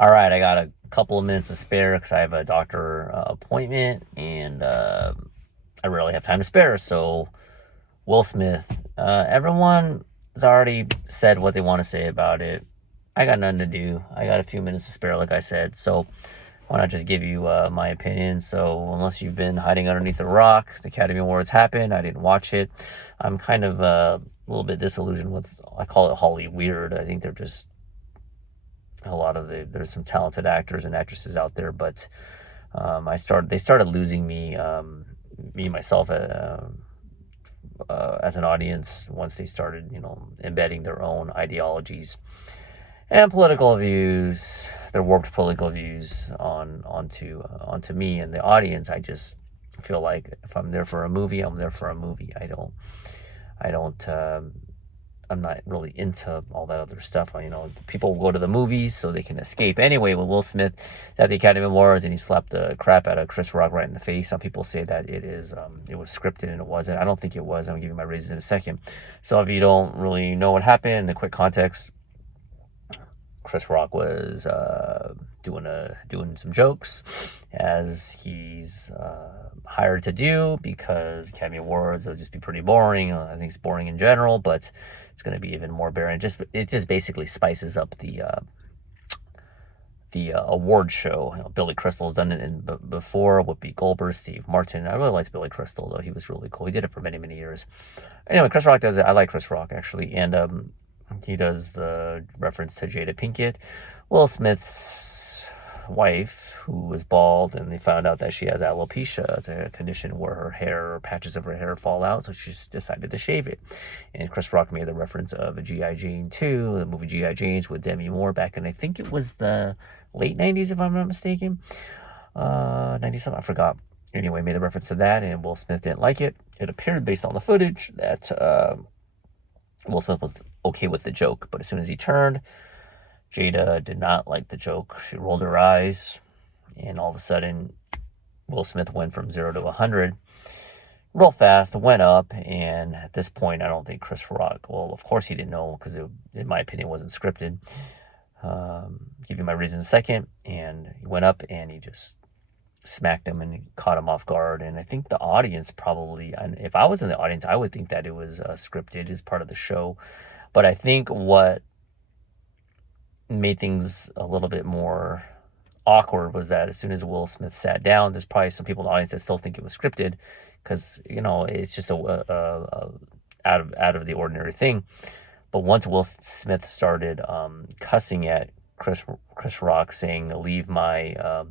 All right, I got a couple of minutes to spare because I have a doctor appointment and I rarely have time to spare. So, Will Smith, everyone has already said what they want to say about it. I got nothing to do. I got a few minutes to spare, like I said. So, why not just give you my opinion? So, unless you've been hiding underneath a rock, the Academy Awards happened. I didn't watch it. I'm kind of a little bit disillusioned with, I call it Holly Weird. I think they're just a lot of there's some talented actors and actresses out there, but they started losing me, me myself, as an audience once they started, embedding their own ideologies and political views, their warped political views onto me and the audience. I just feel like if I'm there for a movie, I'm there for a movie. I don't. I'm not really into all that other stuff. People go to the movies so they can escape. Anyway, with Will Smith at the Academy Awards and he slapped the crap out of Chris Rock right in the face. Some people say that it was scripted and it wasn't. I don't think it was. I'm gonna give you my reasons in a second. So if you don't really know what happened, the quick context: Chris Rock was doing some jokes as he's hired to do because Academy Awards will just be pretty boring. I think it's boring in general, but it's going to be even more boring. It just basically spices up the award show. Billy Crystal's done it before. Whoopi Goldberg, Steve Martin. I really liked Billy Crystal though. He was really cool. He did it for many years. Anyway, Chris Rock does it. I like Chris Rock actually, and he does the reference to Jada Pinkett, Will Smith's wife, who was bald, and they found out that she has alopecia. It's a condition where her hair, or patches of her hair, fall out, so she's decided to shave it. And Chris Rock made the reference of G.I. Jane 2, the movie G.I. Jane's with Demi Moore back in, I think it was the late 90s, if I'm not mistaken. 97, I forgot. Anyway, made a reference to that, and Will Smith didn't like it. It appeared, based on the footage, that Will Smith was okay with the joke, but as soon as he turned, Jada did not like the joke. She rolled her eyes, and all of a sudden, Will Smith went from 0 to 100 real fast, went up, and at this point, I don't think Chris Rock, well, of course he didn't know, because in my opinion, it wasn't scripted. Give you my reason in a second, and he went up, and he just smacked him and caught him off guard. And I think the audience probably, and if I was in the audience, I would think that it was scripted as part of the show. But I think what made things a little bit more awkward was that as soon as Will Smith sat down, there's probably some people in the audience that still think it was scripted because it's just a out of the ordinary thing. But once Will Smith started cussing at Chris Rock, saying "Leave my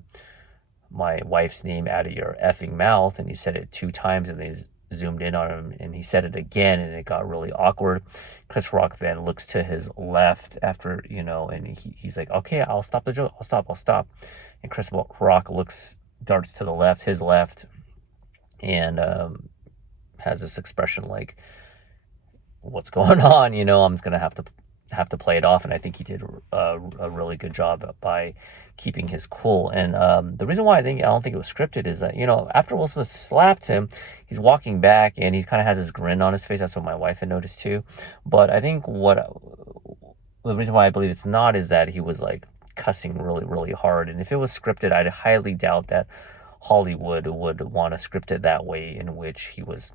wife's name out of your effing mouth," and he said it 2 times, and they zoomed in on him, and he said it again, and it got really awkward. Chris Rock then looks to his left after, and he's like, "Okay, I'll stop the joke. I'll stop." And Chris Rock darts to the left, his left, and has this expression like, "What's going on?" I'm just gonna have to play it off, and I think he did a really good job by keeping his cool. And the reason why I don't think it was scripted is that after Will Smith slapped him, he's walking back and he kind of has this grin on his face. That's what my wife had noticed too. But I think the reason why I believe it's not is that he was like cussing really hard, and if it was scripted, I'd highly doubt that Hollywood would want to script it that way, in which he was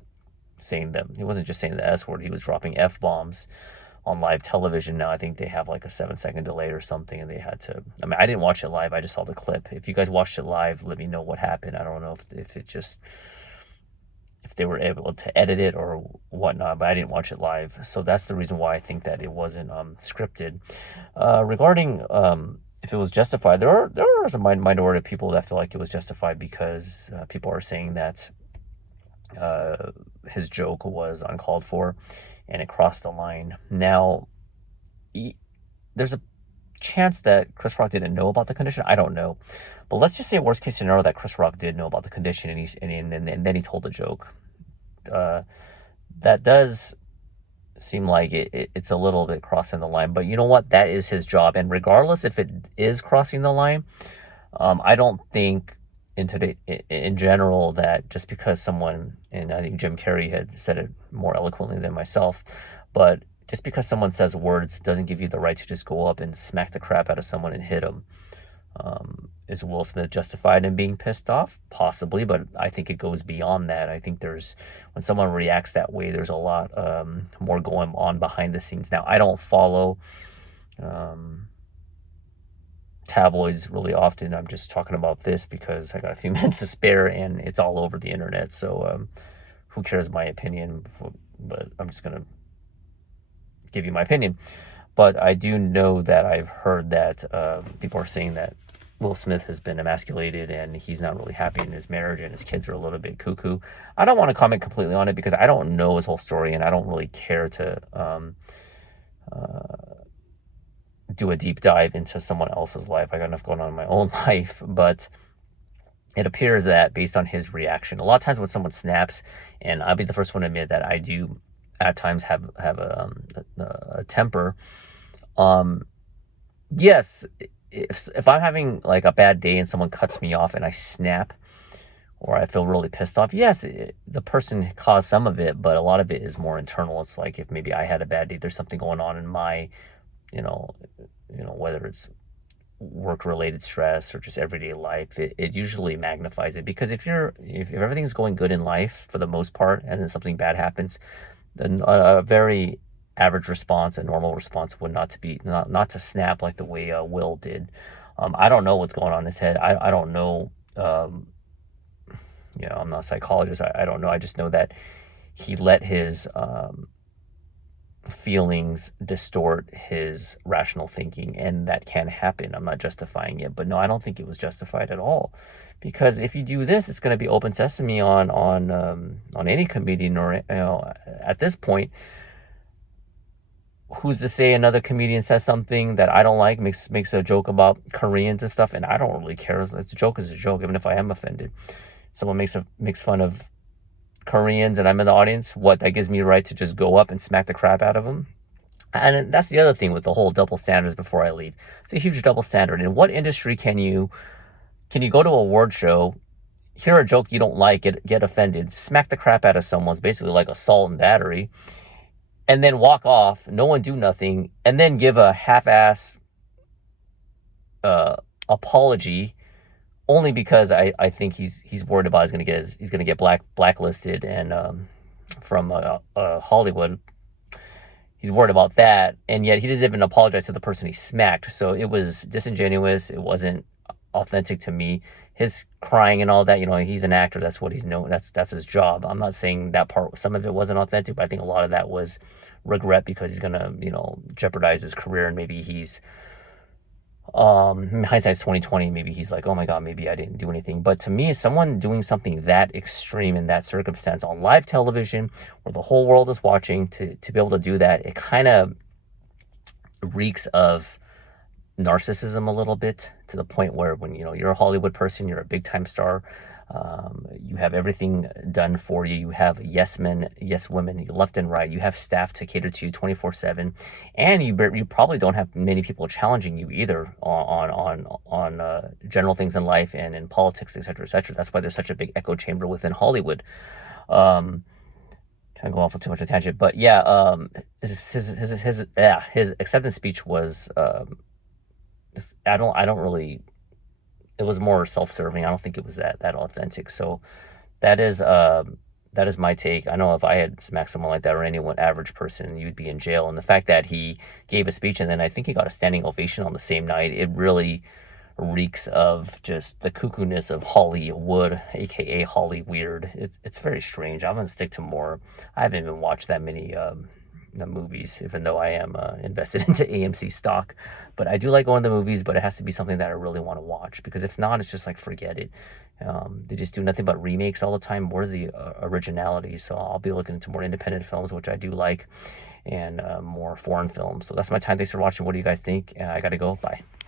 saying them. He wasn't just saying the S word; he was dropping F bombs on live television. Now I think they have like a 7-second delay or something, and they had to. I mean, I didn't watch it live. I just saw the clip. If you guys watched it live, let me know what happened. I don't know if they were able to edit it or whatnot, but I didn't watch it live, so that's the reason why I think that it wasn't scripted. Regarding if it was justified, there are some minority of people that feel like it was justified because people are saying that his joke was uncalled for and it crossed the line. Now, there's a chance that Chris Rock didn't know about the condition. I don't know, but let's just say worst case scenario that Chris Rock did know about the condition and then he told a joke. That does seem like it's a little bit crossing the line, but you know what? That is his job, and regardless if it is crossing the line, I don't think in general that just because someone, and I think Jim Carrey had said it more eloquently than myself, but just because someone says words doesn't give you the right to just go up and smack the crap out of someone and hit them. Is Will Smith justified in being pissed off? Possibly, but I think it goes beyond that. I think when someone reacts that way, there's a lot more going on behind the scenes. Now, I don't follow tabloids really often. I'm just talking about this because I got a few minutes to spare and it's all over the internet. So who cares my opinion? But I'm just going to give you my opinion. But I do know that I've heard that people are saying that Will Smith has been emasculated and he's not really happy in his marriage and his kids are a little bit cuckoo. I don't want to comment completely on it because I don't know his whole story and I don't really care to do a deep dive into someone else's life. I got enough going on in my own life, but it appears that based on his reaction, a lot of times when someone snaps, and I'll be the first one to admit that I do at times have a temper. Yes, if I'm having like a bad day and someone cuts me off and I snap or I feel really pissed off, yes, the person caused some of it, but a lot of it is more internal. It's like if maybe I had a bad day, there's something going on in my, you know, whether it's work-related stress or just everyday life, it usually magnifies it. Because if everything's going good in life for the most part, and then something bad happens, then a very average response, a normal response, would not to snap like the way Will did. I don't know what's going on in his head. I don't know. I'm not a psychologist. I don't know. I just know that he let his feelings distort his rational thinking, and that can happen. I'm not justifying it, but no, I don't think it was justified at all. Because if you do this, it's going to be open sesame on any comedian, or at this point, who's to say another comedian says something that I don't like, makes a joke about Koreans and stuff, and I don't really care. It's a joke is a joke, even if I am offended. Someone makes fun of Koreans and I'm in the audience, that gives me the right to just go up and smack the crap out of them? And that's the other thing with the whole double standards before I leave. It's a huge double standard. In what industry can you go to a award show, hear a joke you don't like, get offended, smack the crap out of someone, basically like assault and battery, and then walk off, no one do nothing, and then give a half-ass apology only because I think he's worried about he's gonna get blacklisted and from Hollywood. He's worried about that, and yet he doesn't even apologize to the person he smacked. So it was disingenuous. It wasn't authentic to me. His crying and all that, he's an actor. That's what he's known. That's his job. I'm not saying that part. Some of it wasn't authentic, but I think a lot of that was regret because he's gonna, jeopardize his career, and maybe he's hindsight's 2020. Maybe he's like, oh my god, maybe I didn't do anything. But to me, someone doing something that extreme in that circumstance on live television where the whole world is watching, to be able to do that, it kind of reeks of narcissism a little bit, to the point where when you're a Hollywood person, you're a big time star, you have everything done for you. You have yes men, yes women, left and right. You have staff to cater to you 24/7, and you probably don't have many people challenging you either on general things in life and in politics, etc., etc. That's why there's such a big echo chamber within Hollywood. Trying to go off on too much of a tangent, but yeah, his acceptance speech was I don't really. It was more self-serving. I don't think it was that authentic. So that is my take. I know if I had smacked someone like that, or anyone average person, you'd be in jail. And the fact that he gave a speech and then I think he got a standing ovation on the same night, it really reeks of just the cuckoo-ness of Hollywood, aka Holly Weird. It's very strange. I'm gonna stick to more. I haven't even watched that many the movies, even though I am invested into AMC stock. But I do like going to the movies, but it has to be something that I really want to watch, because if not, it's just like, forget it. They just do nothing but remakes all the time. Where's the originality? So I'll be looking into more independent films, which I do like, and more foreign films. So that's my time. Thanks for watching. What do you guys think? I gotta go. Bye.